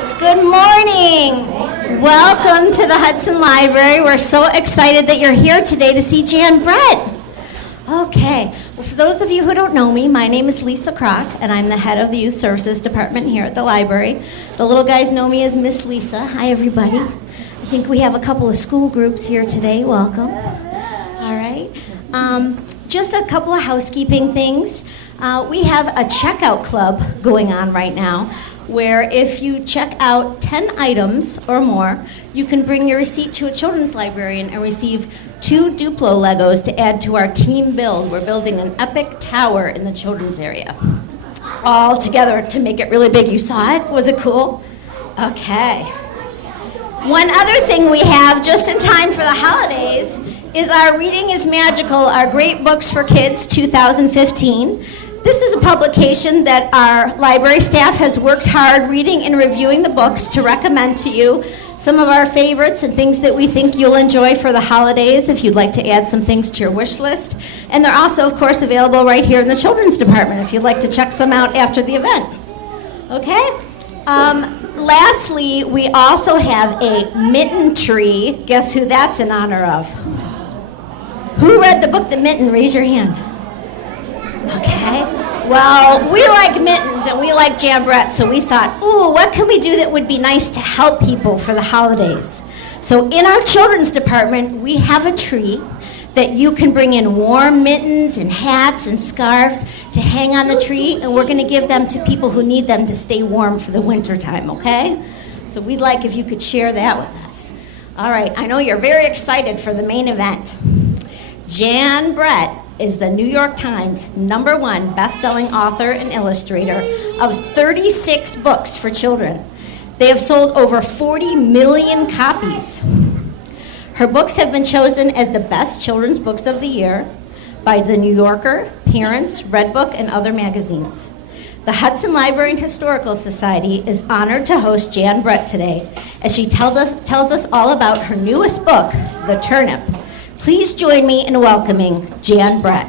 kids, good morning. Welcome to the Hudson Library. We're so excited that you're here today to see Jan Brett. Okay, well, for those of you who don't know me, my name is Lisa Kroc, and I'm the head of the Youth Services Department here at the library. The little guys know me as Miss Lisa. Hi, everybody. I think we have a couple of school groups here today. Welcome. All right. Just a couple of housekeeping things. We have a checkout club going on right now, where if you check out 10 items or more, you can bring your receipt to a children's librarian and receive 2 Duplo Legos to add to our team build. We're building an epic tower in the children's area, all together to make it really big. You saw it? Was it cool? Okay. One other thing we have just in time for the holidays is our Reading is Magical, our Great Books for Kids 2015. This is a publication that our library staff has worked hard reading and reviewing the books to recommend to you some of our favorites and things that we think you'll enjoy for the holidays if you'd like to add some things to your wish list. And they're also, of course, available right here in the children's department if you'd like to check some out after the event. Okay? Lastly, we also have a mitten tree. Guess who that's in honor of? Who read the book The Mitten? Raise your hand. Okay. Well, we like mittens and we like Jan Brett, so we thought, ooh, what can we do that would be nice to help people for the holidays? So in our children's department, we have a tree that you can bring in warm mittens and hats and scarves to hang on the tree, and we're going to give them to people who need them to stay warm for the winter time, okay? So we'd like if you could share that with us. All right, I know you're very excited for the main event. Jan Brett is the New York Times #1 best-selling author and illustrator of 36 books for children. They have sold over 40 million copies. Her books have been chosen as the best children's books of the year by The New Yorker, Parents, Redbook, and other magazines. The Hudson Library and Historical Society is honored to host Jan Brett today as she tells us all about her newest book, The Turnip. Please join me in welcoming Jan Brett.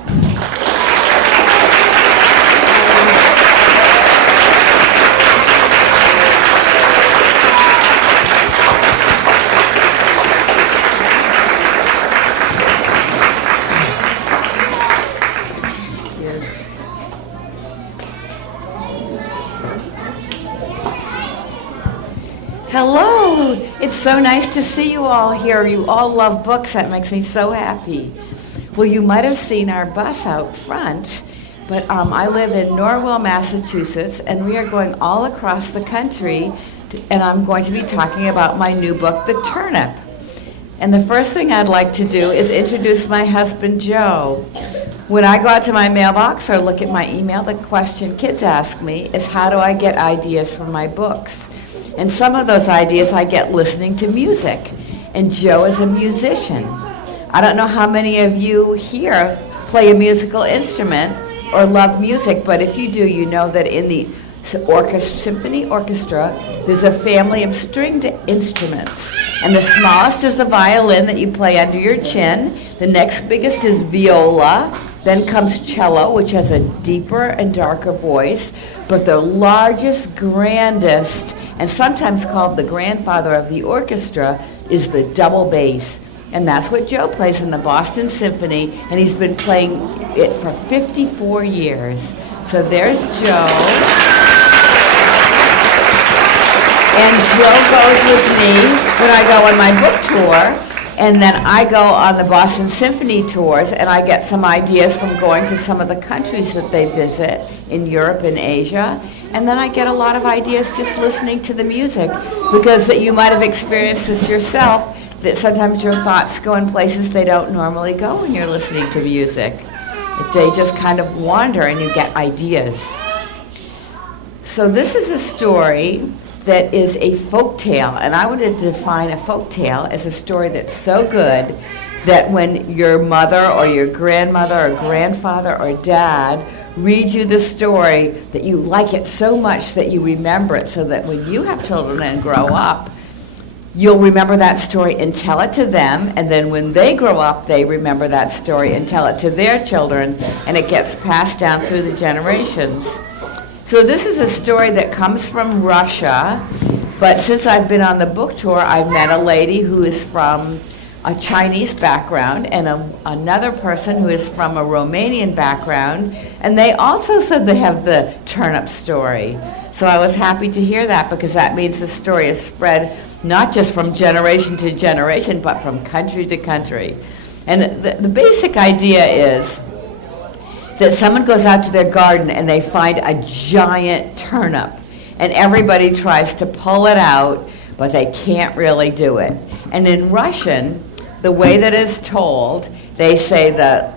Hello, it's so nice to see you all here. You all love books. That makes me so happy. Well, you might have seen our bus out front, but I live in Norwell, Massachusetts, and we are going all across the country, and I'm going to be talking about my new book, The Turnip. And the first thing I'd like to do is introduce my husband, Joe. When I go out to my mailbox or look at my email, the question kids ask me is, how do I get ideas for my books? And some of those ideas I get listening to music. And Joe is a musician. I don't know how many of you here play a musical instrument or love music, but if you do, you know that in the symphony orchestra, there's a family of stringed instruments. And the smallest is the violin that you play under your chin. The next biggest is viola. Then comes cello, which has a deeper and darker voice. But the largest, grandest, and sometimes called the grandfather of the orchestra, is the double bass. And that's what Joe plays in the Boston Symphony, and he's been playing it for 54 years. So there's Joe. And Joe goes with me when I go on my book tour. And then I go on the Boston Symphony tours, and I get some ideas from going to some of the countries that they visit in Europe and Asia. And then I get a lot of ideas just listening to the music, because you might have experienced this yourself, that sometimes your thoughts go in places they don't normally go when you're listening to music. They just kind of wander and you get ideas. So this is a story that is a folk tale, and I would define a folk tale as a story that's so good that when your mother or your grandmother or grandfather or dad read you the story, that you like it so much that you remember it, so that when you have children and grow up, you'll remember that story and tell it to them, and then when they grow up, they remember that story and tell it to their children, and it gets passed down through the generations. So this is a story that comes from Russia, But since I've been on the book tour, I've met a lady who is from a Chinese background and another person who is from a Romanian background, and they also said they have the turnip story. So I was happy to hear that, because that means the story is spread not just from generation to generation, but from country to country. And the basic idea is that someone goes out to their garden and they find a giant turnip, and everybody tries to pull it out, but they can't really do it. And in Russian, the way that is told, they say the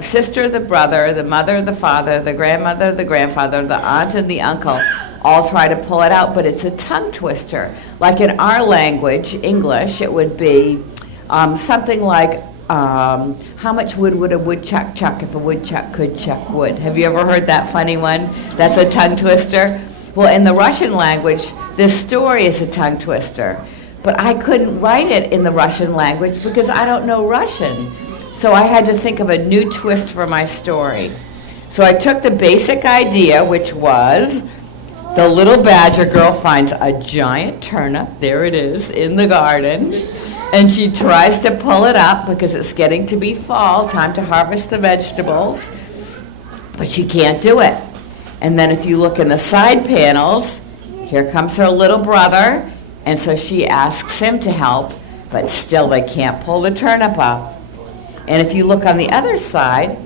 sister, the brother, the mother, the father, the grandmother, the grandfather, the aunt, and the uncle all try to pull it out, but it's a tongue twister. Like in our language, English, it would be something like, how much wood would a woodchuck chuck if a woodchuck could chuck wood? Have you ever heard that funny one? That's a tongue twister. Well, in the Russian language, this story is a tongue twister. But I couldn't write it in the Russian language because I don't know Russian. So I had to think of a new twist for my story. So I took the basic idea, which was the little badger girl finds a giant turnip, there it is, in the garden, and she tries to pull it up because it's getting to be fall, time to harvest the vegetables, but she can't do it. And then if you look in the side panels, here comes her little brother, and so she asks him to help, but still they can't pull the turnip up. And if you look on the other side,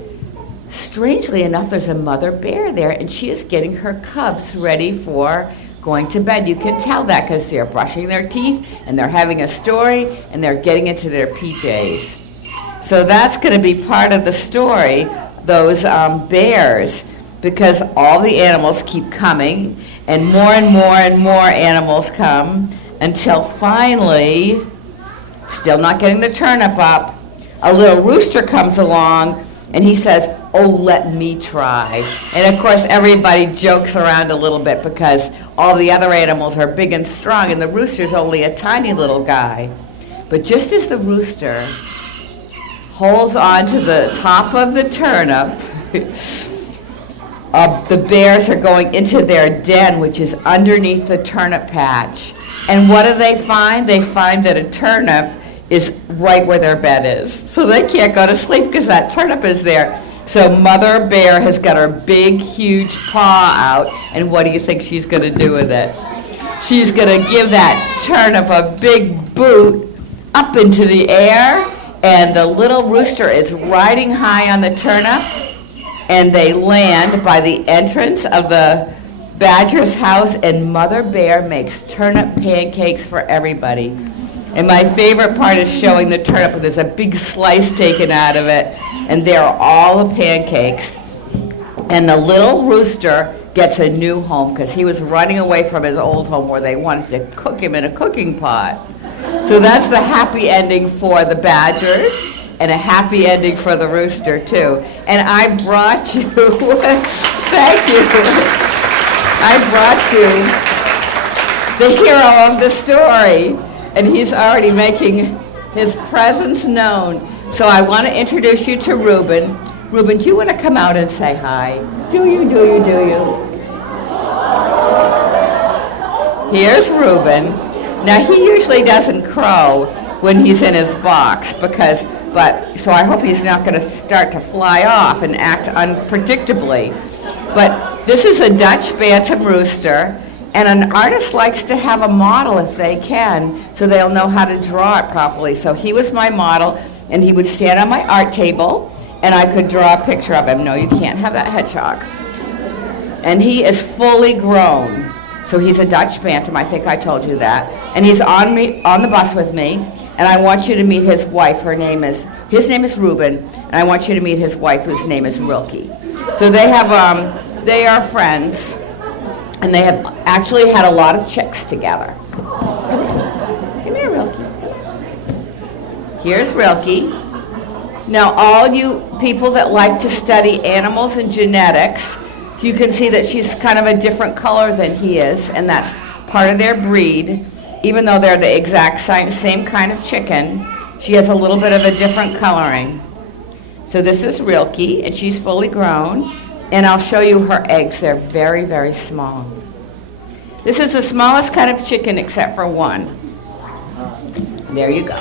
strangely enough, there's a mother bear there, and she is getting her cubs ready for going to bed. You can tell that because they're brushing their teeth, and they're having a story, and they're getting into their PJs. So that's going to be part of the story, those bears, because all the animals keep coming, and more and more animals come, until finally, still not getting the turnip up, a little rooster comes along, and he says, "Oh, let me try." And of course, everybody jokes around a little bit because all the other animals are big and strong, and the rooster's only a tiny little guy. But just as the rooster holds on to the top of the turnip, the bears are going into their den, which is underneath the turnip patch. And what do they find? They find that a turnip is right where their bed is. So they can't go to sleep because that turnip is there. So Mother Bear has got her big, huge paw out, and what do you think she's going to do with it? She's going to give that turnip a big boot up into the air, and the little rooster is riding high on the turnip, and they land by the entrance of the badger's house, and Mother Bear makes turnip pancakes for everybody. And my favorite part is showing the turnip. There's a big slice taken out of it, and there are all the pancakes. And the little rooster gets a new home because he was running away from his old home where they wanted to cook him in a cooking pot. So that's the happy ending for the badgers, and a happy ending for the rooster, too. And I brought you, thank you, I brought you the hero of the story. And he's already making his presence known. So I want to introduce you to Reuben. Reuben, do you want to come out and say hi? Do you? Here's Reuben. Now, he usually doesn't crow when he's in his box, so I hope he's not going to start to fly off and act unpredictably. But this is a Dutch bantam rooster. And an artist likes to have a model if they can, so they'll know how to draw it properly. So he was my model, and he would stand on my art table, and I could draw a picture of him. No, you can't have that hedgehog. And he is fully grown. So he's a Dutch bantam, I think I told you that. And he's on the bus with me, and I want you to meet his wife. His name is Reuben, and I want you to meet his wife, whose name is Rilke. So they are friends. And they have actually had a lot of chicks together. Come here, Rilke. Here's Rilke. Now, all you people that like to study animals and genetics, you can see that she's kind of a different color than he is, and that's part of their breed. Even though they're the exact same kind of chicken, she has a little bit of a different coloring. So this is Rilke, and she's fully grown. And I'll show you her eggs. They're very, very small. This is the smallest kind of chicken except for one. There you go.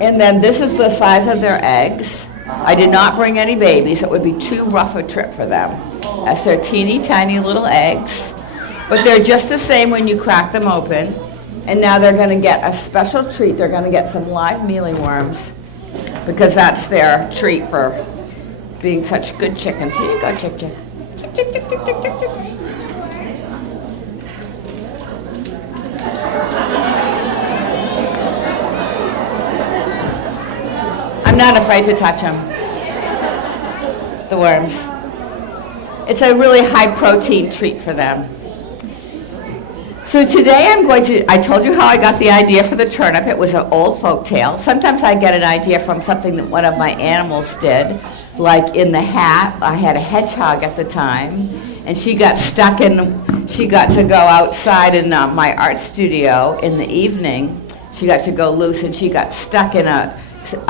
And then this is the size of their eggs. I did not bring any babies. It would be too rough a trip for them. That's their teeny tiny little eggs. But they're just the same when you crack them open. And now they're going to get a special treat. They're going to get some live mealyworms because that's their treat for being such good chickens. Here you go, Chick Chick. Chick, chick, chick, chick, chick, chick, chick. I'm not afraid to touch them, the worms. It's a really high protein treat for them. So today I told you how I got the idea for the turnip. It was an old folk tale. Sometimes I get an idea from something that one of my animals did, like in the hat. I had a hedgehog at the time, and she got to go outside in my art studio in the evening. She got to go loose, and she got stuck in a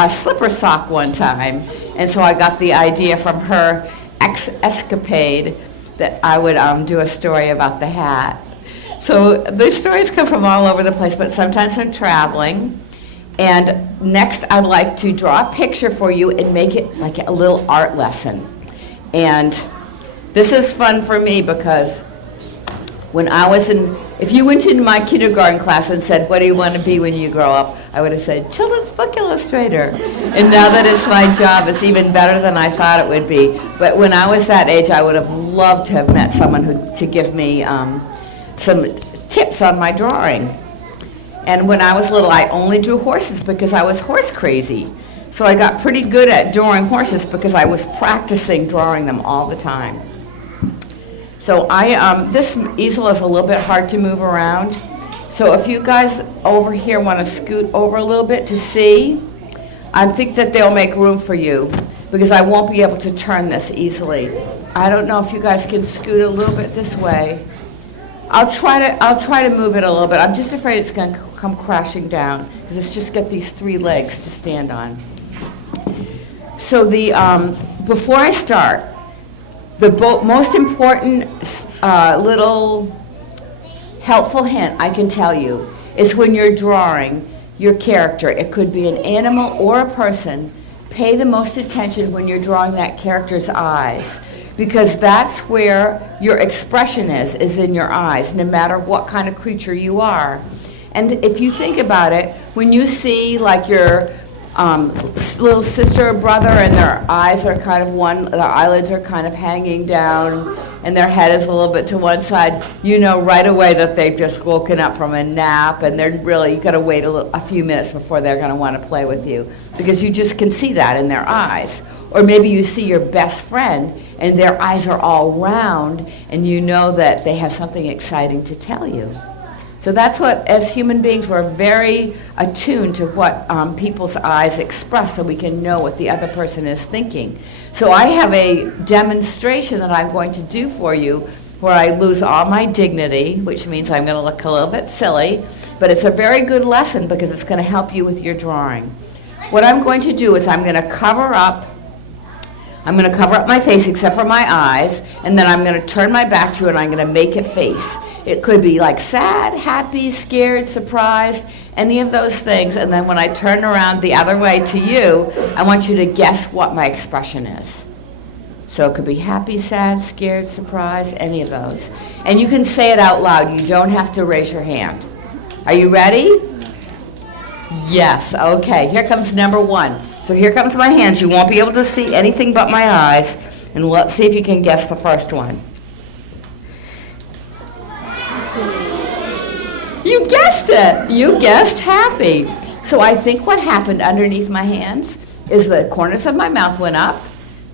slipper sock one time. And so I got the idea from her escapade that I would do a story about the hat. So these stories come from all over the place, but sometimes when traveling. And next I'd like to draw a picture for you and make it like a little art lesson. And this is fun for me because when I was if you went into my kindergarten class and said, what do you want to be when you grow up? I would have said, children's book illustrator. And now that it's my job, it's even better than I thought it would be. But when I was that age, I would have loved to have met someone to give me some tips on my drawing. And when I was little, I only drew horses because I was horse crazy. So I got pretty good at drawing horses because I was practicing drawing them all the time. So this easel is a little bit hard to move around. So if you guys over here want to scoot over a little bit to see, I think that they'll make room for you because I won't be able to turn this easily. I don't know if you guys can scoot a little bit this way. I'll try to move it a little bit. I'm just afraid it's going to come crashing down because it's just got these 3 legs to stand on. So before I start, the most important little helpful hint I can tell you is when you're drawing your character, it could be an animal or a person, pay the most attention when you're drawing that character's eyes. Because that's where your expression is in your eyes, no matter what kind of creature you are. And if you think about it, when you see like your little sister or brother and their eyes are kind of their eyelids are kind of hanging down and their head is a little bit to one side, you know right away that they've just woken up from a nap and you got to wait a few minutes before they're going to want to play with you because you just can see that in their eyes. Or maybe you see your best friend and their eyes are all round and you know that they have something exciting to tell you. So that's what, as human beings, we're very attuned to what people's eyes express so we can know what the other person is thinking. So I have a demonstration that I'm going to do for you where I lose all my dignity, which means I'm going to look a little bit silly, but it's a very good lesson because it's going to help you with your drawing. What I'm going to do is I'm going to cover up my face except for my eyes, and then I'm going to turn my back to it and I'm going to make it face. It could be like sad, happy, scared, surprised, any of those things. And then when I turn around the other way to you, I want you to guess what my expression is. So it could be happy, sad, scared, surprised, any of those. And you can say it out loud. You don't have to raise your hand. Are you ready? Yes. Okay. Here comes number 1. So here comes my hands. You won't be able to see anything but my eyes. And let's see if you can guess the first one. You guessed it. You guessed happy. So I think what happened underneath my hands is the corners of my mouth went up,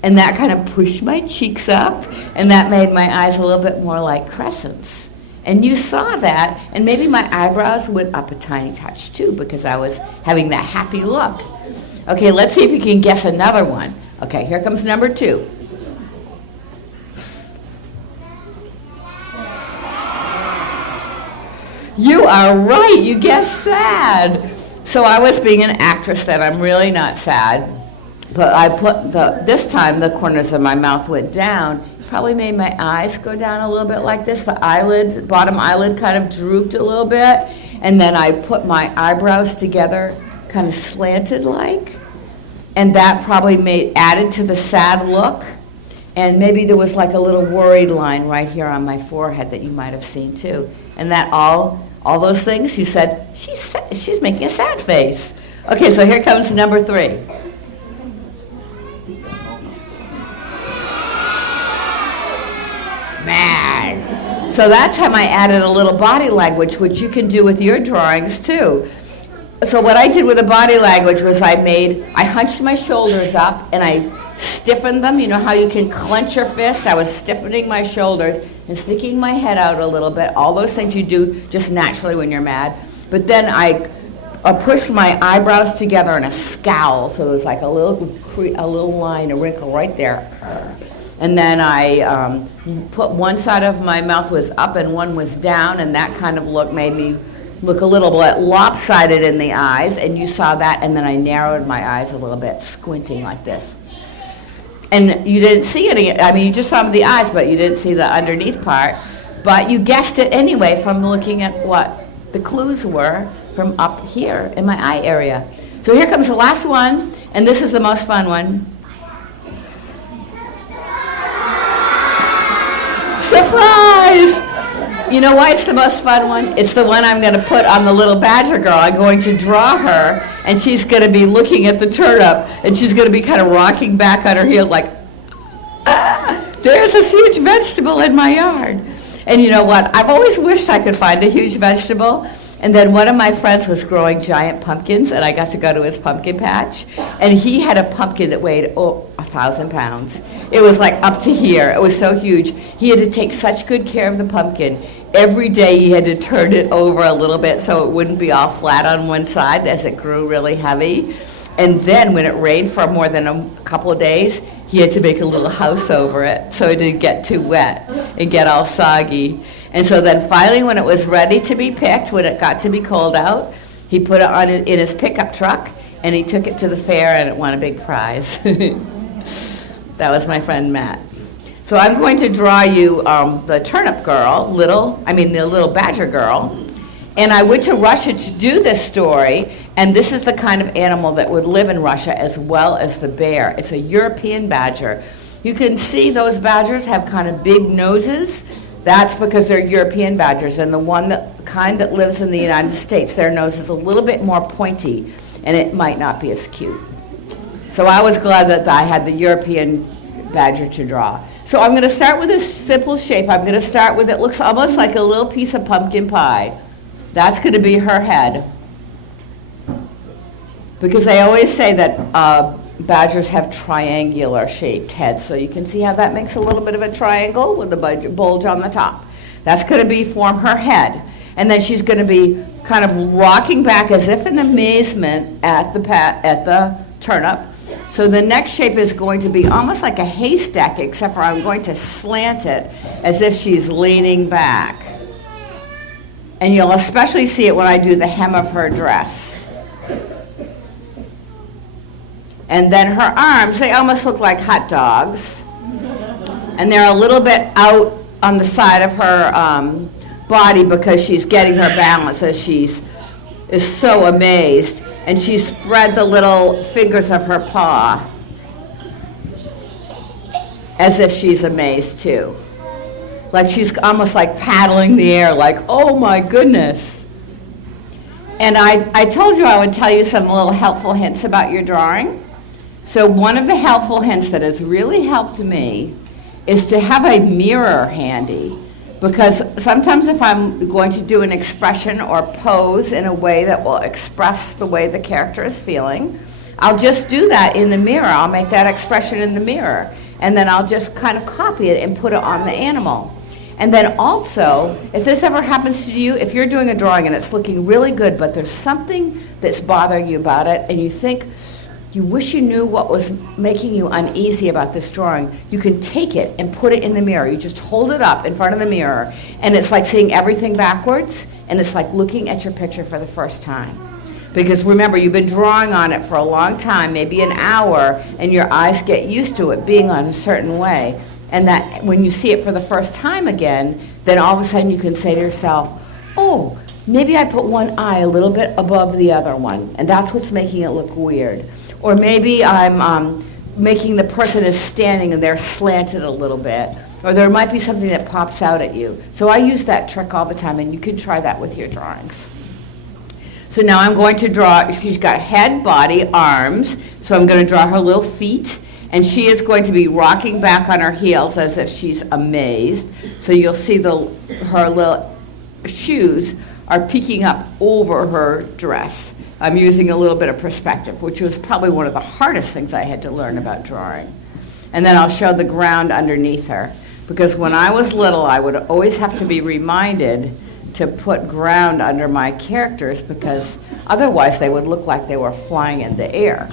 and that kind of pushed my cheeks up, and that made my eyes a little bit more like crescents. And you saw that, and maybe my eyebrows went up a tiny touch too because I was having that happy look. Okay, let's see if you can guess another one. Okay, here comes number 2. You are right, you guessed sad. So I was being an actress then, I'm really not sad. But I put this time the corners of my mouth went down probably made my eyes go down a little bit like this. The eyelids, bottom eyelid kind of drooped a little bit. And then I put my eyebrows together kind of slanted like. And that probably added to the sad look. And maybe there was like a little worried line right here on my forehead that you might have seen too. And that all those things, you said, she's making a sad face. Okay, so here comes number 3. Mad. So that time I added a little body language, which you can do with your drawings too. So what I did with the body language was I hunched my shoulders up and I stiffened them. You know how you can clench your fist? I was stiffening my shoulders and sticking my head out a little bit. All those things you do just naturally when you're mad. But then I pushed my eyebrows together in a scowl, so there was like a little line, a wrinkle right there. And then I put one side of my mouth was up and one was down, and that kind of look made me look a little bit lopsided in the eyes, and you saw that, and then I narrowed my eyes a little bit, squinting like this. And you didn't see any, I mean, you just saw the eyes, but you didn't see the underneath part. But you guessed it anyway from looking at what the clues were from up here in my eye area. So here comes the last one, and this is the most fun one. Surprise! You know why it's the most fun one? It's the one I'm going to put on the little badger girl. I'm going to draw her, and she's going to be looking at the turnip, and she's going to be kind of rocking back on her heels like, there's this huge vegetable in my yard. And you know what? I've always wished I could find a huge vegetable. And then one of my friends was growing giant pumpkins, and I got to go to his pumpkin patch. And he had a pumpkin that weighed, 1,000 pounds. It was like up to here. It was so huge. He had to take such good care of the pumpkin. Every day he had to turn it over a little bit so it wouldn't be all flat on one side as it grew really heavy. And then when it rained for more than a couple of days, he had to make a little house over it so it didn't get too wet and get all soggy. And so then finally when it was ready to be picked, when it got to be cold out, he put it on in his pickup truck and he took it to the fair and it won a big prize. That was my friend Matt. So I'm going to draw you the turnip girl, the little badger girl. And I went to Russia to do this story, and this is the kind of animal that would live in Russia as well as the bear. It's a European badger. You can see those badgers have kind of big noses. That's because they're European badgers, and the kind that lives in the United States, their nose is a little bit more pointy, and it might not be as cute. So I was glad that I had the European badger to draw. So I'm going to start with a simple shape. I'm going to start with, it looks almost like a little piece of pumpkin pie. That's going to be her head. Because they always say that badgers have triangular shaped heads. So you can see how that makes a little bit of a triangle with a bulge on the top. That's going to form her head. And then she's going to be kind of rocking back as if in amazement at the turnip. So the next shape is going to be almost like a haystack, except for I'm going to slant it as if she's leaning back. And you'll especially see it when I do the hem of her dress. And then her arms, they almost look like hot dogs. And they're a little bit out on the side of her body because she's getting her balance as is so amazed. And she spread the little fingers of her paw as if she's amazed too. Like she's almost like paddling the air, like, oh my goodness. And I told you I would tell you some little helpful hints about your drawing. So one of the helpful hints that has really helped me is to have a mirror handy. Because sometimes if I'm going to do an expression or pose in a way that will express the way the character is feeling, I'll just do that in the mirror. I'll make that expression in the mirror. And then I'll just kind of copy it and put it on the animal. And then also, if this ever happens to you, if you're doing a drawing and it's looking really good, but there's something that's bothering you about it, and you think, you wish you knew what was making you uneasy about this drawing, you can take it and put it in the mirror. You just hold it up in front of the mirror, and it's like seeing everything backwards, and it's like looking at your picture for the first time. Because remember, you've been drawing on it for a long time, maybe an hour, and your eyes get used to it being on a certain way. And that when you see it for the first time again, then all of a sudden you can say to yourself, oh, maybe I put one eye a little bit above the other one, and that's what's making it look weird. Or maybe I'm making the person is standing and they're slanted a little bit. Or there might be something that pops out at you. So I use that trick all the time, and you can try that with your drawings. So now I'm going to draw, she's got head, body, arms, so I'm going to draw her little feet, and she is going to be rocking back on her heels as if she's amazed. So you'll see her little shoes are peeking up over her dress. I'm using a little bit of perspective, which was probably one of the hardest things I had to learn about drawing. And then I'll show the ground underneath her, because when I was little, I would always have to be reminded to put ground under my characters, because otherwise they would look like they were flying in the air.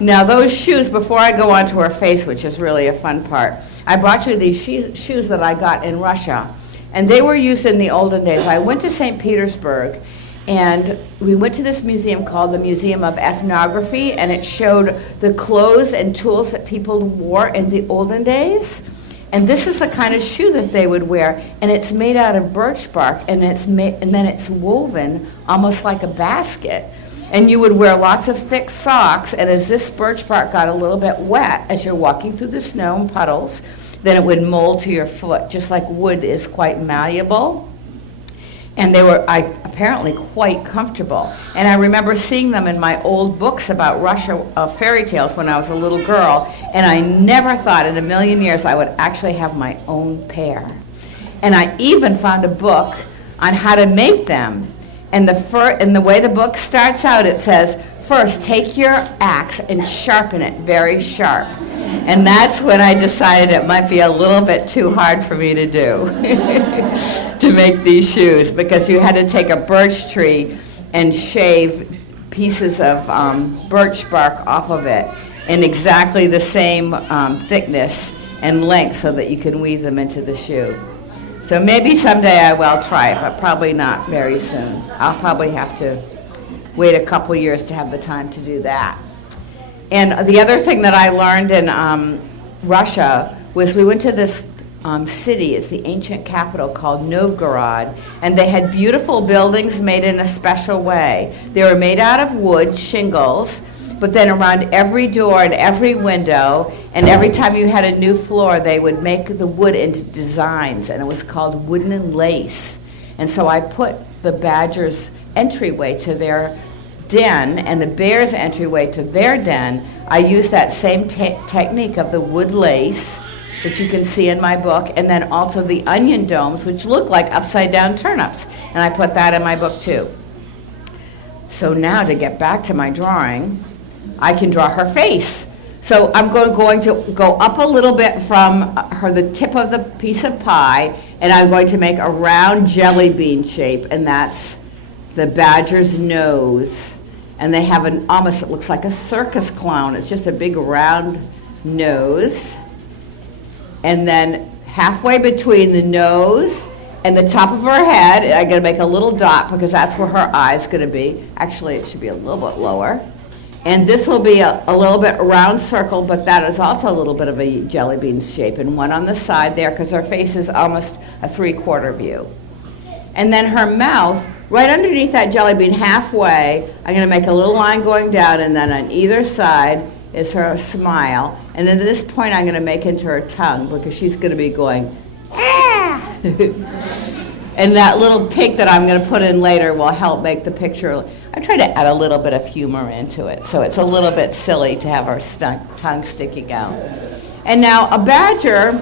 Now those shoes, before I go on to her face, which is really a fun part, I brought you these shoes that I got in Russia. And they were used in the olden days. I went to St. Petersburg, and we went to this museum called the Museum of Ethnography, and it showed the clothes and tools that people wore in the olden days. And this is the kind of shoe that they would wear, and it's made out of birch bark, and then it's woven almost like a basket. And you would wear lots of thick socks, and as this birch bark got a little bit wet, as you're walking through the snow and puddles, then it would mold to your foot, just like wood is quite malleable. And they were apparently quite comfortable. And I remember seeing them in my old books about Russia, fairy tales, when I was a little girl, and I never thought in a million years I would actually have my own pair. And I even found a book on how to make them. And the way the book starts out, it says, first take your axe and sharpen it very sharp. And that's when I decided it might be a little bit too hard for me to do, to make these shoes, because you had to take a birch tree and shave pieces of birch bark off of it in exactly the same thickness and length so that you can weave them into the shoe. So maybe someday I will try it, but probably not very soon. I'll probably have to wait a couple years to have the time to do that. And the other thing that I learned in Russia was we went to this city, it's the ancient capital called Novgorod, and they had beautiful buildings made in a special way. They were made out of wood, shingles, but then around every door and every window, and every time you had a new floor, they would make the wood into designs, and it was called wooden and lace. And so I put the badger's entryway to their den and the bear's entryway to their den. I used that same technique of the wood lace, which you can see in my book, and then also the onion domes, which look like upside down turnips. And I put that in my book too. So now to get back to my drawing, I can draw her face. So I'm going to go up a little bit from the tip of the piece of pie, and I'm going to make a round jelly bean shape, and that's the badger's nose. And they have it looks like a circus clown. It's just a big round nose. And then halfway between the nose and the top of her head, I'm going to make a little dot because that's where her eye's going to be. Actually, it should be a little bit lower. And this will be a little bit round circle, but that is also a little bit of a jelly bean shape. And one on the side there because her face is almost a 3/4 view. And then her mouth, right underneath that jelly bean, halfway, I'm going to make a little line going down, and then on either side is her smile. And then at this point, I'm going to make into her tongue because she's going to be going, ah! And that little pig that I'm going to put in later will help make the picture. I try to add a little bit of humor into it, so it's a little bit silly to have her tongue sticking out. And now a badger,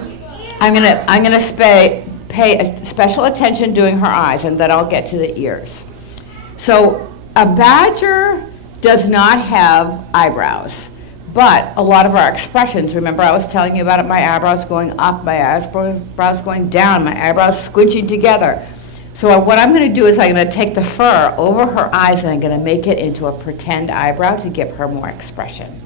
I'm going to pay special attention doing her eyes, and then I'll get to the ears. So a badger does not have eyebrows, but a lot of our expressions, remember I was telling you about it, my eyebrows going up, my eyebrows going down, my eyebrows squinching together. So what I'm going to do is I'm going to take the fur over her eyes and I'm going to make it into a pretend eyebrow to give her more expression.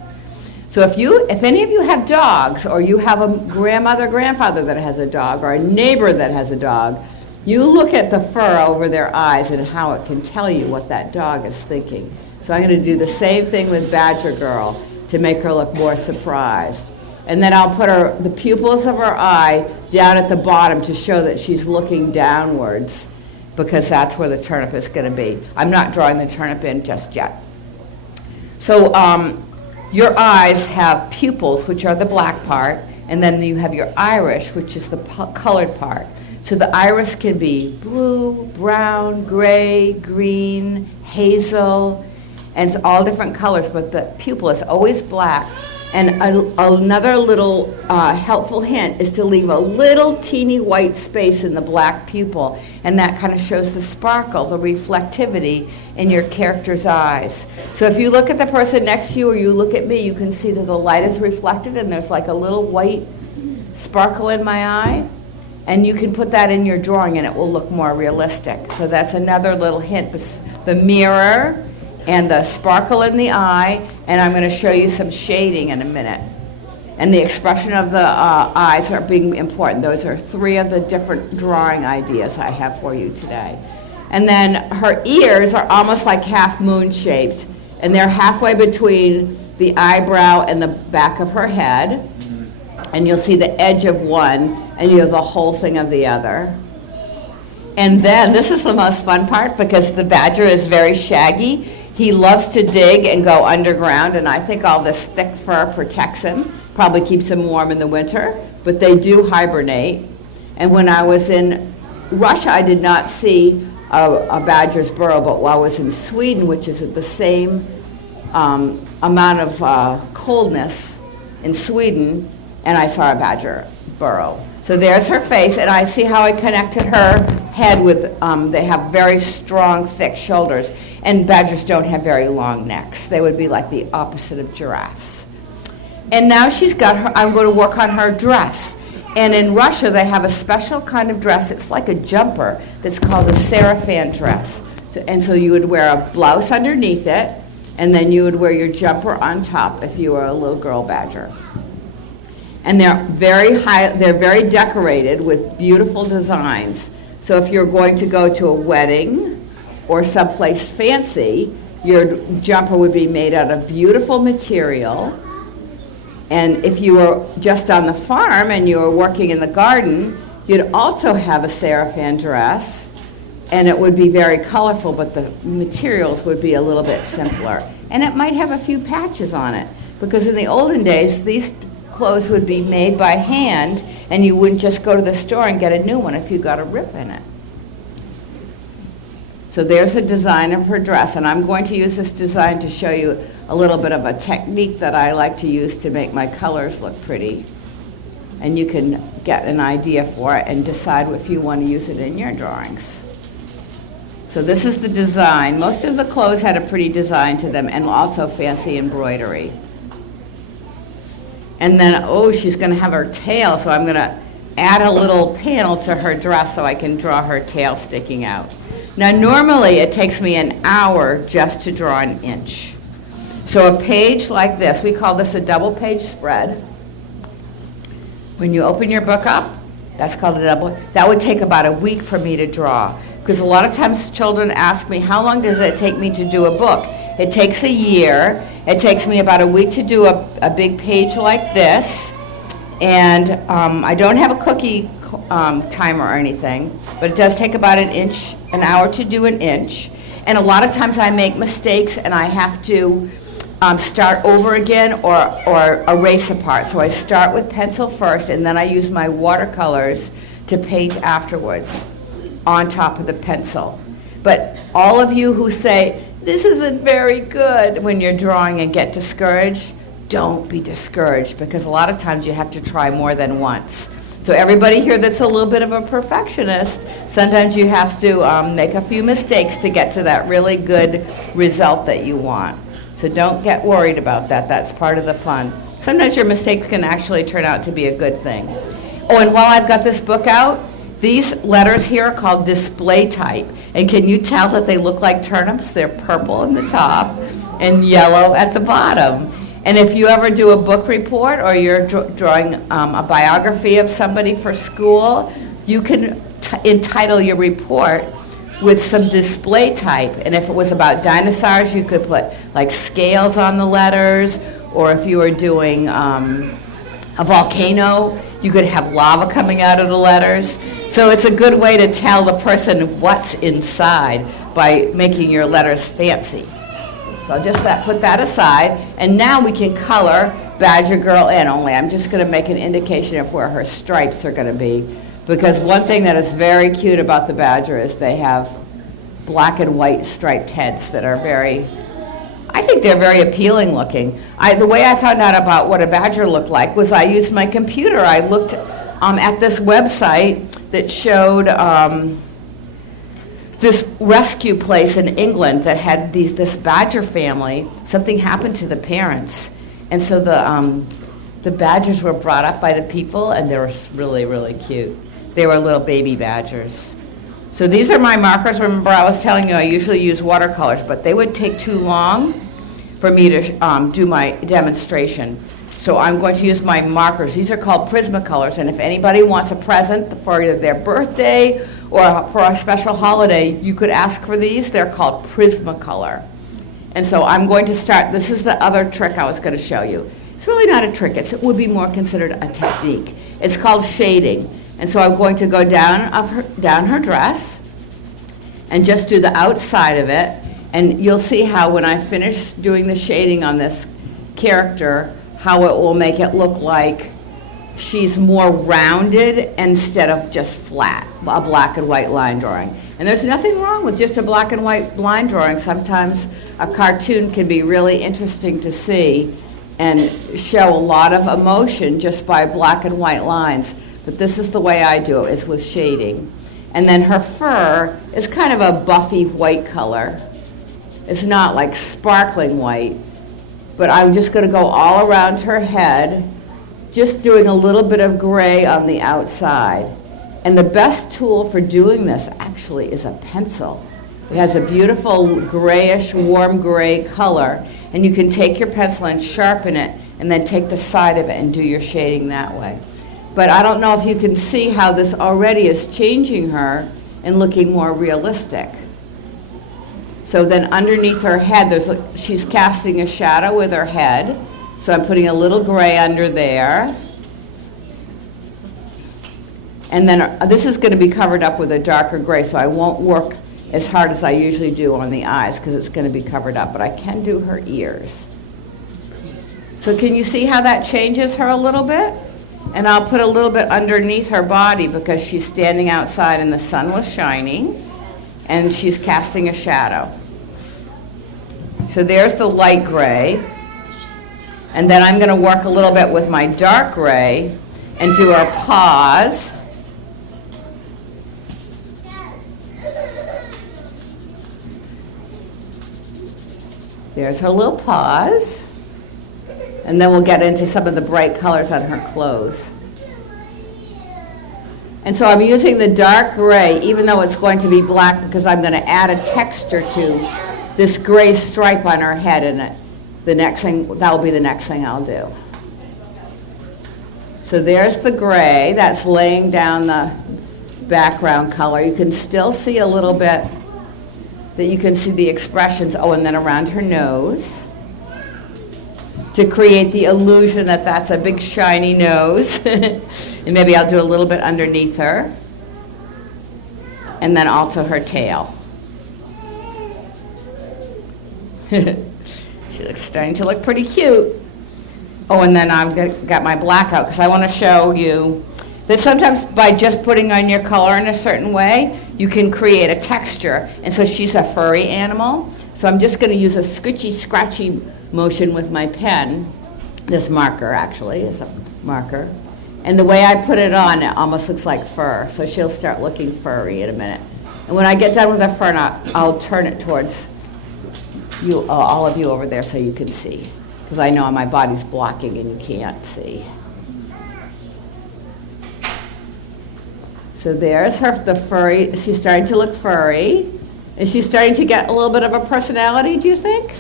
So if any of you have dogs, or you have a grandfather that has a dog, or a neighbor that has a dog, you look at the fur over their eyes and how it can tell you what that dog is thinking. So I'm going to do the same thing with Badger Girl to make her look more surprised. And then I'll put the pupils of her eye down at the bottom to show that she's looking downwards, because that's where the turnip is going to be. I'm not drawing the turnip in just yet. So your eyes have pupils, which are the black part, and then you have your iris, which is the colored part. So the iris can be blue, brown, gray, green, hazel, and it's all different colors, but the pupil is always black. And another little helpful hint is to leave a little teeny white space in the black pupil, and that kind of shows the sparkle, the reflectivity in your character's eyes. So if you look at the person next to you or you look at me, you can see that the light is reflected and there's like a little white sparkle in my eye. And you can put that in your drawing and it will look more realistic. So that's another little hint, the mirror and the sparkle in the eye, and I'm going to show you some shading in a minute. And the expression of the eyes are being important. Those are 3 of the different drawing ideas I have for you today. And then her ears are almost like half moon shaped, and they're halfway between the eyebrow and the back of her head. And you'll see the edge of one, and you have the whole thing of the other. And then, this is the most fun part, because the badger is very shaggy. He loves to dig and go underground, and I think all this thick fur protects him, probably keeps him warm in the winter, but they do hibernate. And when I was in Russia, I did not see a badger's burrow, but while I was in Sweden, which is at the same amount of coldness in Sweden, and I saw a badger burrow. So there's her face, and I see how I connected her head with, they have very strong, thick shoulders, and badgers don't have very long necks. They would be like the opposite of giraffes. And now she's got her, I'm going to work on her dress. And in Russia, they have a special kind of dress. It's like a jumper that's called a sarafan dress. So you would wear a blouse underneath it, and then you would wear your jumper on top if you were a little girl badger. And they're very decorated with beautiful designs. So if you're going to go to a wedding or someplace fancy, your jumper would be made out of beautiful material. And if you were just on the farm and you were working in the garden, you'd also have a sarafan dress, and it would be very colorful, but the materials would be a little bit simpler. And it might have a few patches on it, because in the olden days, these clothes would be made by hand, and you wouldn't just go to the store and get a new one if you got a rip in it. So there's the design of her dress, and I'm going to use this design to show you a little bit of a technique that I like to use to make my colors look pretty. And you can get an idea for it and decide if you want to use it in your drawings. So this is the design. Most of the clothes had a pretty design to them, and also fancy embroidery. And then, oh, she's going to have her tail, so I'm going to add a little panel to her dress so I can draw her tail sticking out. Now, normally it takes me an hour just to draw an inch. So a page like this, we call this a double page spread. When you open your book up, that's called a double. That would take about a week for me to draw, because a lot of times children ask me, how long does it take me to do a book? It takes a year. It takes me about a week to do a big page like this. And I don't have a cookie timer or anything, but it does take about an hour to do an inch. And a lot of times I make mistakes and I have to start over again or erase a part. So I start with pencil first, and then I use my watercolors to paint afterwards on top of the pencil. But all of you who say, this isn't very good when you're drawing and get discouraged, don't be discouraged, because a lot of times you have to try more than once. So everybody here that's a little bit of a perfectionist, sometimes you have to make a few mistakes to get to that really good result that you want. So don't get worried about that. That's part of the fun. Sometimes your mistakes can actually turn out to be a good thing. Oh, and while I've got this book out, these letters here are called display type. And can you tell that they look like turnips? They're purple in the top and yellow at the bottom. And if you ever do a book report or you're drawing a biography of somebody for school, you can entitle your report with some display type. And if it was about dinosaurs, you could put like scales on the letters, or if you were doing a volcano. You could have lava coming out of the letters. So it's a good way to tell the person what's inside by making your letters fancy. So I'll just put that aside, and now we can color Badger Girl in. Only I'm just going to make an indication of where her stripes are going to be, because one thing that is very cute about the badger is they have black and white striped heads that are I think they're very appealing looking. The way I found out about what a badger looked like was I used my computer. I looked at this website that showed this rescue place in England that had this badger family. Something happened to the parents, and so the badgers were brought up by the people, and they were really, really cute. They were little baby badgers. So these are my markers. Remember, I was telling you I usually use watercolors, but they would take too long for me to do my demonstration. So I'm going to use my markers. These are called Prismacolors, and if anybody wants a present for either their birthday or for a special holiday, you could ask for these. They're called Prismacolor. And so I'm going to start. This is the other trick I was going to show you. It's really not a trick. It would be more considered a technique. It's called shading. And so I'm going to go down her dress and just do the outside of it. And you'll see how when I finish doing the shading on this character, how it will make it look like she's more rounded instead of just flat, a black and white line drawing. And there's nothing wrong with just a black and white line drawing. Sometimes a cartoon can be really interesting to see and show a lot of emotion just by black and white lines. But this is the way I do it, is with shading. And then her fur is kind of a buffy white color. It's not like sparkling white, but I'm just going to go all around her head, just doing a little bit of gray on the outside. And the best tool for doing this actually is a pencil. It has a beautiful grayish, warm gray color, and you can take your pencil and sharpen it, and then take the side of it and do your shading that way. But I don't know if you can see how this already is changing her and looking more realistic. So then underneath her head, she's casting a shadow with her head. So I'm putting a little gray under there. And then this is going to be covered up with a darker gray, so I won't work as hard as I usually do on the eyes because it's going to be covered up, but I can do her ears. So can you see how that changes her a little bit? And I'll put a little bit underneath her body because she's standing outside and the sun was shining and she's casting a shadow. So there's the light gray. And then I'm going to work a little bit with my dark gray and do her paws. There's her little paws. And then we'll get into some of the bright colors on her clothes. And so I'm using the dark gray, even though it's going to be black, because I'm going to add a texture to this gray stripe on her head, and that will be the next thing I'll do. So there's the gray. That's laying down the background color. You can still see a little bit that you can see the expressions. Oh, and then around her nose, to create the illusion that that's a big shiny nose. And maybe I'll do a little bit underneath her. And then also her tail. She's starting to look pretty cute. Oh, and then I've got my black out because I want to show you that sometimes by just putting on your color in a certain way, you can create a texture. And so she's a furry animal. So I'm just going to use a scratchy, scratchy motion with my pen. This marker actually is a marker. And the way I put it on, it almost looks like fur. So she'll start looking furry in a minute. And when I get done with the fur, I'll turn it towards you, all of you over there so you can see. Because I know my body's blocking and you can't see. So there's the furry. She's starting to look furry. Is she starting to get a little bit of a personality, do you think?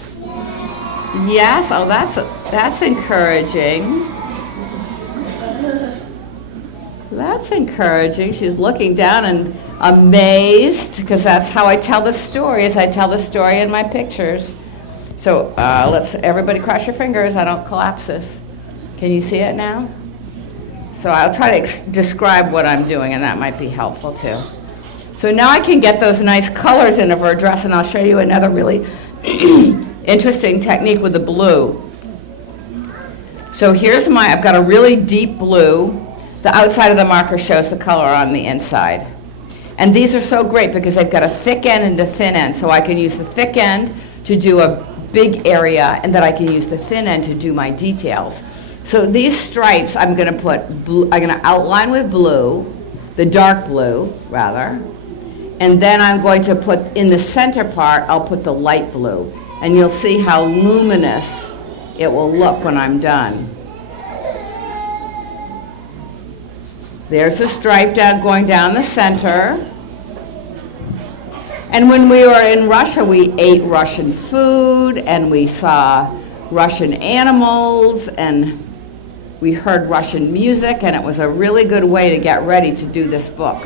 Yes? Oh, that's encouraging. That's encouraging. She's looking down and amazed, because that's how I tell the story, is I tell the story in my pictures. So let's everybody cross your fingers. I don't collapse this. Can you see it now? So I'll try to describe what I'm doing, and that might be helpful too. So now I can get those nice colors in of her dress, and I'll show you another really interesting technique with the blue. So here's I've got a really deep blue. The outside of the marker shows the color on the inside. And these are so great because they've got a thick end and a thin end. So I can use the thick end to do a big area, and then I can use the thin end to do my details. So these stripes I'm going to outline with blue, the dark blue rather, and then I'm going to put in the center part, I'll put the light blue, and you'll see how luminous it will look when I'm done. There's the stripe going down the center. And when we were in Russia, we ate Russian food, and we saw Russian animals, and we heard Russian music, and it was a really good way to get ready to do this book.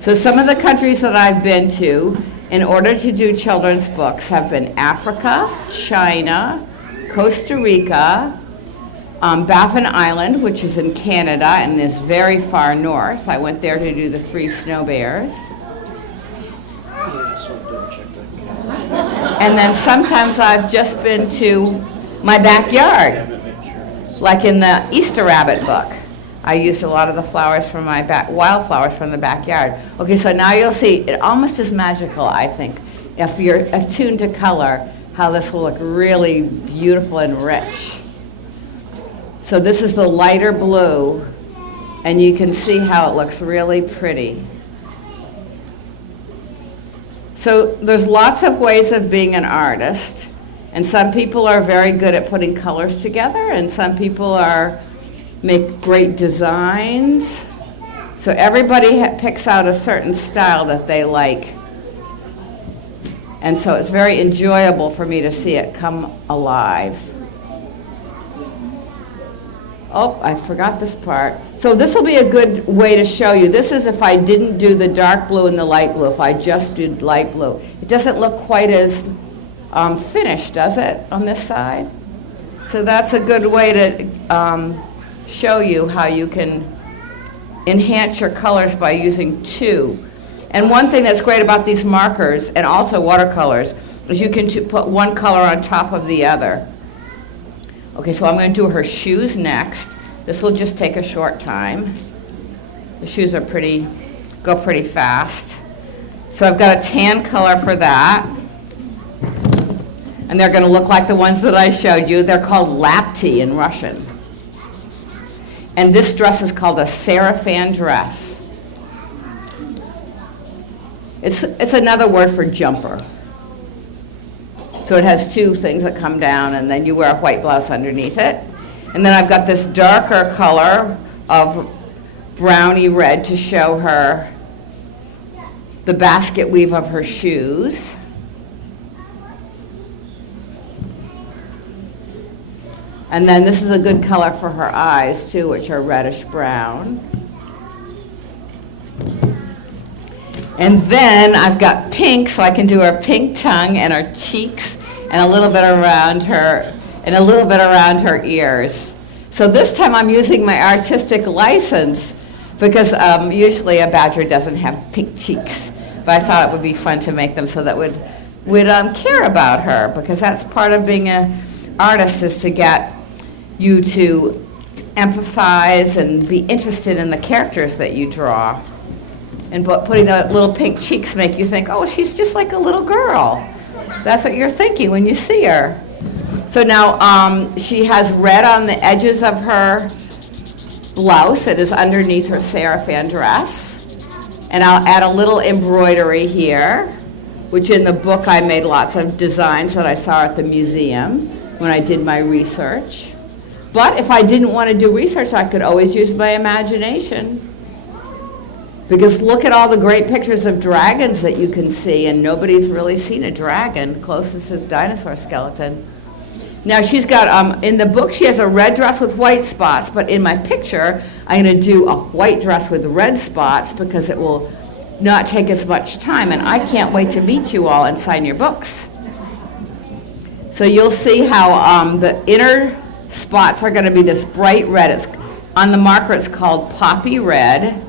So some of the countries that I've been to in order to do children's books have been Africa, China, Costa Rica, Baffin Island, which is in Canada and is very far north. I went there to do the 3 snow bears. And then sometimes I've just been to my backyard, like in the Easter Rabbit book. I used a lot of the flowers from my wildflowers from the backyard. Okay, so now you'll see, it almost is magical, I think, if you're attuned to color, how this will look really beautiful and rich. So this is the lighter blue, and you can see how it looks really pretty. So there's lots of ways of being an artist, and some people are very good at putting colors together, and some people make great designs. So everybody picks out a certain style that they like. And so it's very enjoyable for me to see it come alive. Oh, I forgot this part. So this will be a good way to show you. This is if I didn't do the dark blue and the light blue, if I just did light blue. It doesn't look quite as finished, does it, on this side? So that's a good way to show you how you can enhance your colors by using 2. And one thing that's great about these markers, and also watercolors, is you can put one color on top of the other. Okay, so I'm going to do her shoes next. This will just take a short time. The shoes are go pretty fast. So I've got a tan color for that. And they're going to look like the ones that I showed you. They're called lapti in Russian. And this dress is called a sarafan dress. It's another word for jumper. So it has 2 things that come down, and then you wear a white blouse underneath it. And then I've got this darker color of browny red to show her the basket weave of her shoes. And then this is a good color for her eyes too, which are reddish brown. And then I've got pink, so I can do her pink tongue and her cheeks and a little bit around her ears. So this time I'm using my artistic license because usually a badger doesn't have pink cheeks. But I thought it would be fun to make them so that would care about her, because that's part of being an artist, is to get you to empathize and be interested in the characters that you draw. And putting the little pink cheeks make you think, oh, she's just like a little girl. That's what you're thinking when you see her. So now she has red on the edges of her blouse that is underneath her sarafan dress. And I'll add a little embroidery here, which in the book I made lots of designs that I saw at the museum when I did my research. But if I didn't want to do research, I could always use my imagination. Because look at all the great pictures of dragons that you can see, and nobody's really seen a dragon. Closest is dinosaur skeleton. Now she's got, in the book she has a red dress with white spots, but in my picture I'm going to do a white dress with red spots because it will not take as much time, and I can't wait to meet you all and sign your books. So you'll see how the inner spots are going to be this bright red. It's on the marker it's called Poppy Red.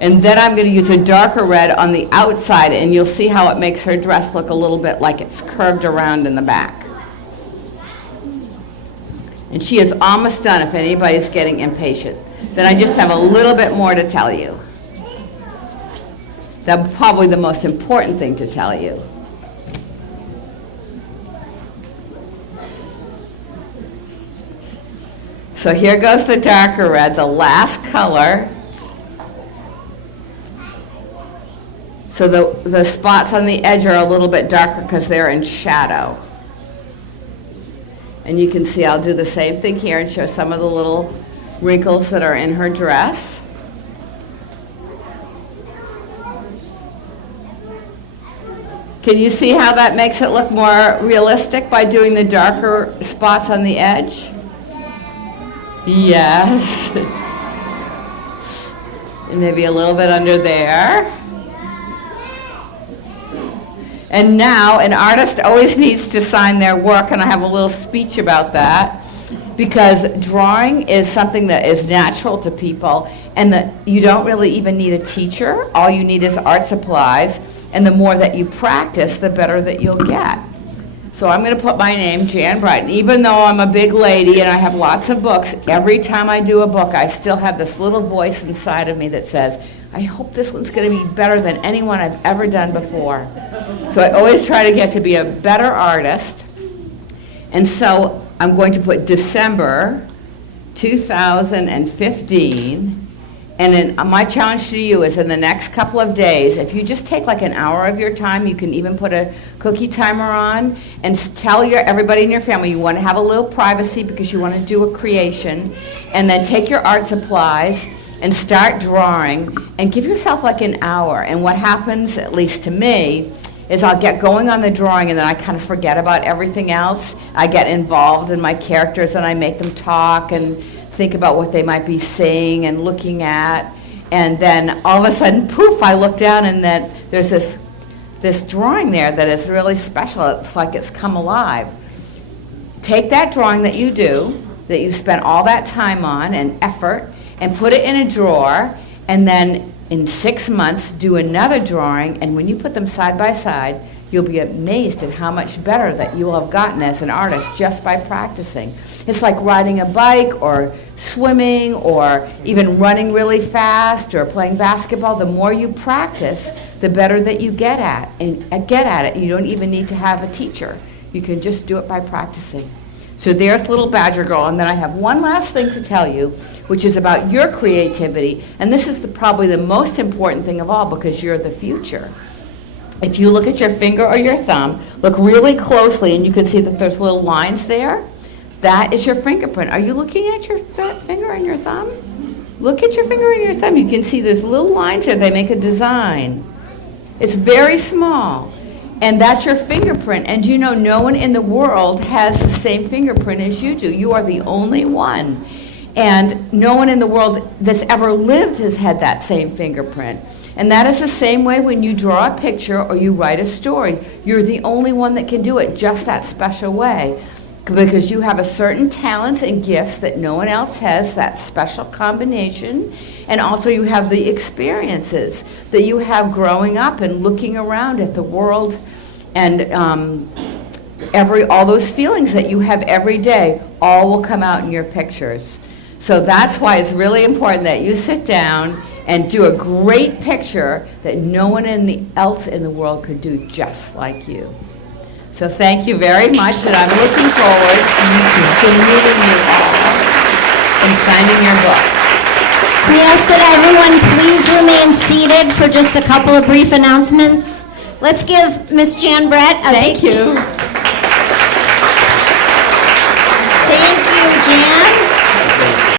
And then I'm going to use a darker red on the outside, and you'll see how it makes her dress look a little bit like it's curved around in the back. And she is almost done if anybody's getting impatient. Then I just have a little bit more to tell you. That's probably the most important thing to tell you. So here goes the darker red, the last color. So the spots on the edge are a little bit darker because they're in shadow. And you can see I'll do the same thing here and show some of the little wrinkles that are in her dress. Can you see how that makes it look more realistic by doing the darker spots on the edge? Yes. And maybe a little bit under there. And now, an artist always needs to sign their work, and I have a little speech about that, because drawing is something that is natural to people, and that you don't really even need a teacher. All you need is art supplies, and the more that you practice, the better that you'll get. So I'm going to put my name, Jan Brighton. Even though I'm a big lady and I have lots of books, every time I do a book, I still have this little voice inside of me that says, I hope this one's going to be better than anyone I've ever done before. So I always try to get to be a better artist. And so I'm going to put December 2015. And then my challenge to you is in the next couple of days, if you just take like an hour of your time, you can even put a cookie timer on and tell everybody in your family you want to have a little privacy because you want to do a creation. And then take your art supplies and start drawing and give yourself like an hour. And what happens, at least to me, is I'll get going on the drawing and then I kind of forget about everything else. I get involved in my characters and I make them talk and think about what they might be saying and looking at. And then all of a sudden, poof, I look down and then there's this drawing there that is really special. It's like it's come alive. Take that drawing that you do, that you spent all that time on and effort, and put it in a drawer, and then in 6 months do another drawing, and when you put them side by side, you'll be amazed at how much better that you will have gotten as an artist just by practicing. It's like riding a bike or swimming or even running really fast or playing basketball. The more you practice, the better that you get at it. You don't even need to have a teacher. You can just do it by practicing. So there's Little Badger Girl, and then I have one last thing to tell you, which is about your creativity, and this is probably the most important thing of all because you're the future. If you look at your finger or your thumb, look really closely, and you can see that there's little lines there. That is your fingerprint. Are you looking at your finger and your thumb? Look at your finger and your thumb. You can see there's little lines there. They make a design. It's very small. And that's your fingerprint. And you know, no one in the world has the same fingerprint as you do. You are the only one. And no one in the world that's ever lived has had that same fingerprint. And that is the same way when you draw a picture or you write a story. You're the only one that can do it just that special way. Because you have a certain talents and gifts that no one else has, that special combination. And also you have the experiences that you have growing up and looking around at the world and all those feelings that you have every day all will come out in your pictures. So that's why it's really important that you sit down and do a great picture that no one else in the world could do just like you. So thank you very much, and I'm looking forward to meeting you all and signing your book. We ask that everyone please remain seated for just a couple of brief announcements. Let's give Miss Jan Brett a Thank you. Thank you, Jan.